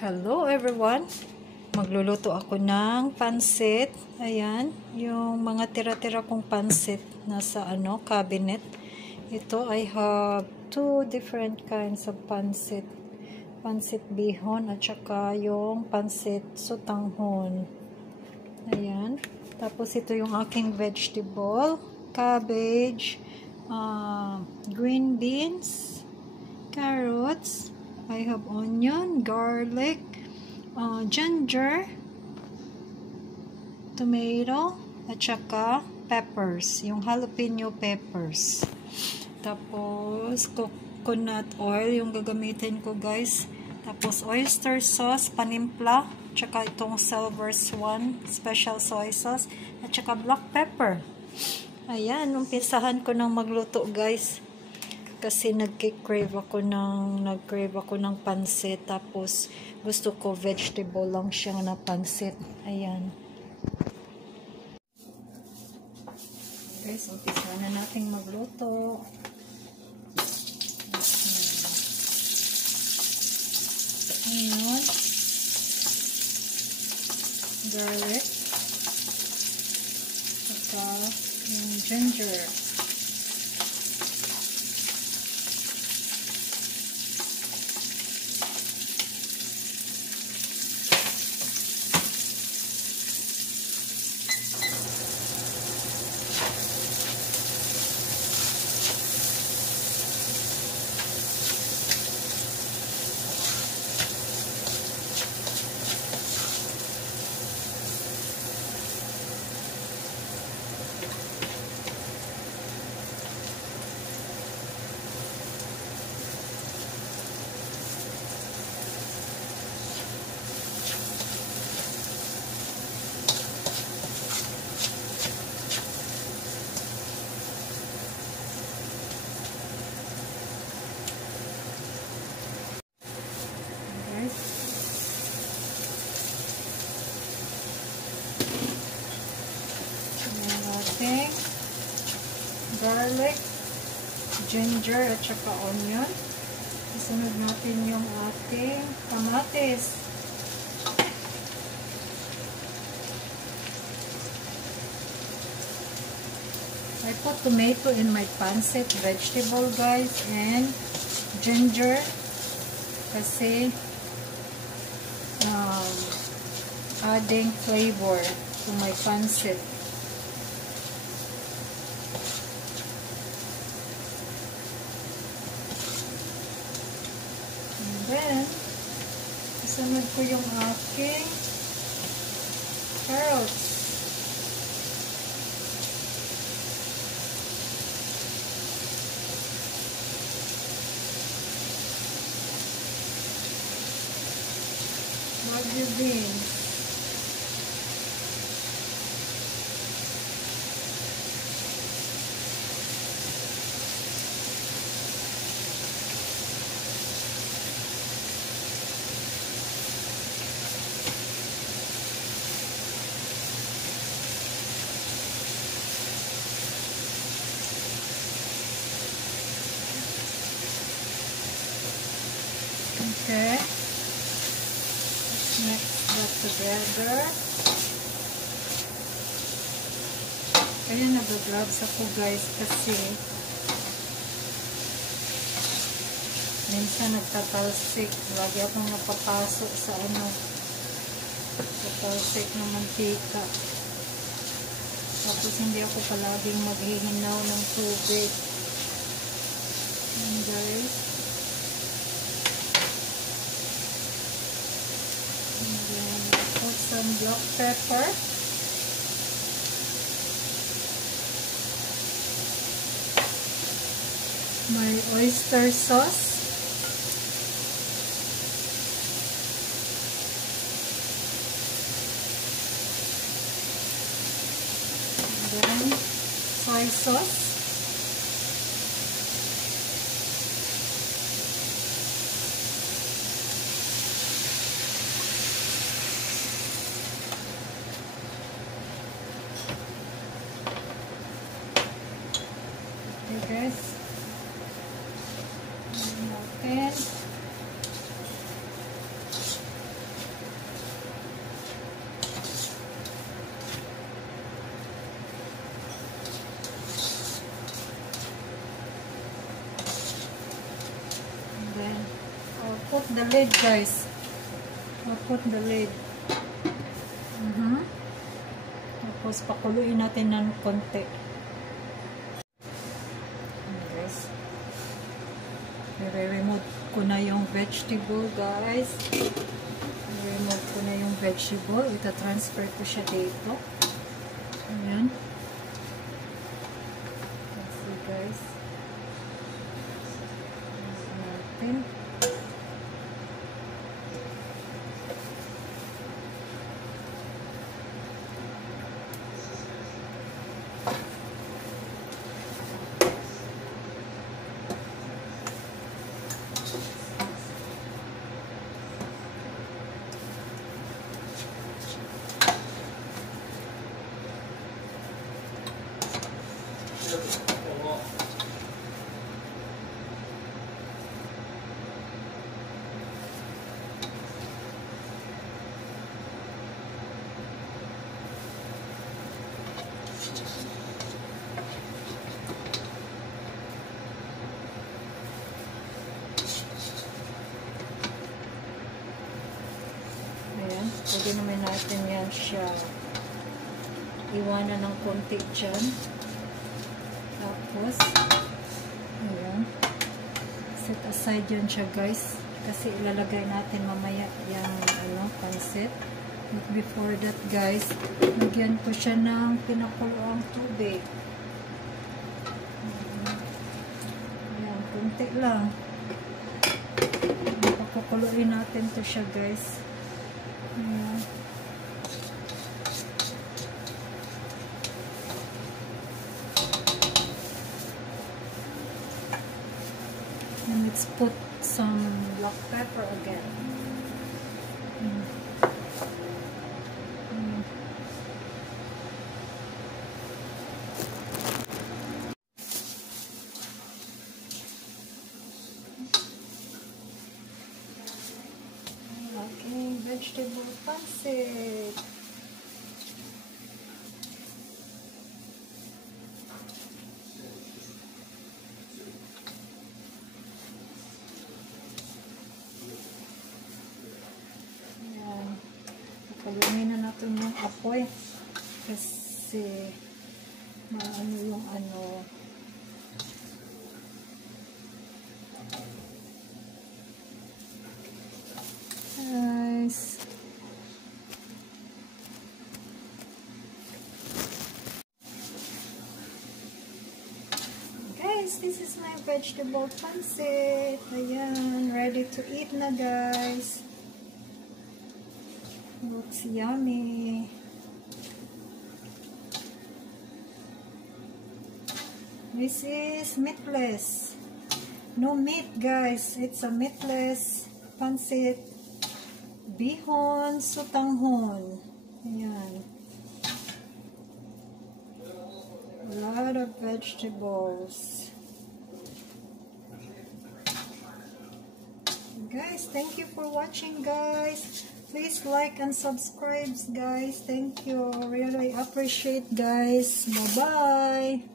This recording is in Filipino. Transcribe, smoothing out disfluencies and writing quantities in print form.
Hello everyone! Magluluto ako ng pansit. Ayan, yung mga tira-tira kong pansit nasa cabinet. Ito, I have two different kinds of pansit. Pansit bihon at saka yung pansit sutanghon. Ayan. Tapos ito yung aking vegetable. Cabbage, green beans, carrots, I have onion, garlic, ginger, tomato, at saka peppers, yung jalapeno peppers. Tapos, coconut oil yung gagamitin ko, guys. Tapos, oyster sauce, panimpla, tsaka itong Silver Swan special soy sauce, at saka black pepper. Ayan, umpisahan ko ng magluto, guys. Kasi nag-crave ako ng pansit, tapos gusto ko vegetable lang siya na pansit. Ayan. Guys, umpisa na nating magluto. Ayan. Garlic. Saka yung ginger. Garlic, ginger, at saka onion. Isunod natin yung ating kamatis. I put tomato in my pancit vegetable, guys, and ginger kasi adding flavor to my pancit. Then, isunod ko yung aking carrots. Wagyu beans. Okay. Let's mix that together. Kaya nag-gloves ako, guys, kasi minsan nagtatalsik. Lagi akong napapasok sa tatalsik ng mantika. Tapos hindi ako palaging maghihinaw ng tubig. And guys, and then put some black pepper. My oyster sauce. And then soy sauce. Okay, guys. And put the lid, guys. I'll put the lid. Tapos pakuluin natin ng konti. Guys, i-remove ko na yung vegetable, guys. I-remove ko na yung vegetable. Ita-transfer ko siya dito. Ayan. Let's see, guys. Natin. Pwede naman natin yan siya iwanan ng konti dyan. Tapos, ayan. Set aside yan siya, guys. Kasi ilalagay natin mamaya yung pancit. But before that, guys, lagyan ko siya ng pinakuloang tubig. Ayan, konti lang. Pakukuloyin natin to siya, guys. Ayan. And let's put some black pepper again. Okay, vegetable pancit. Palumin na natin yung apoy kasi maano yung guys. Guys, this is my vegetable pancit. Ayan, ready to eat na, guys. Looks yummy. This is meatless. No meat, guys. It's a meatless pancit. Bihon sutanghon. Ayan. A lot of vegetables. Guys, thank you for watching, guys. Please like and subscribe, guys. Thank you. Really appreciate, guys. Bye-bye.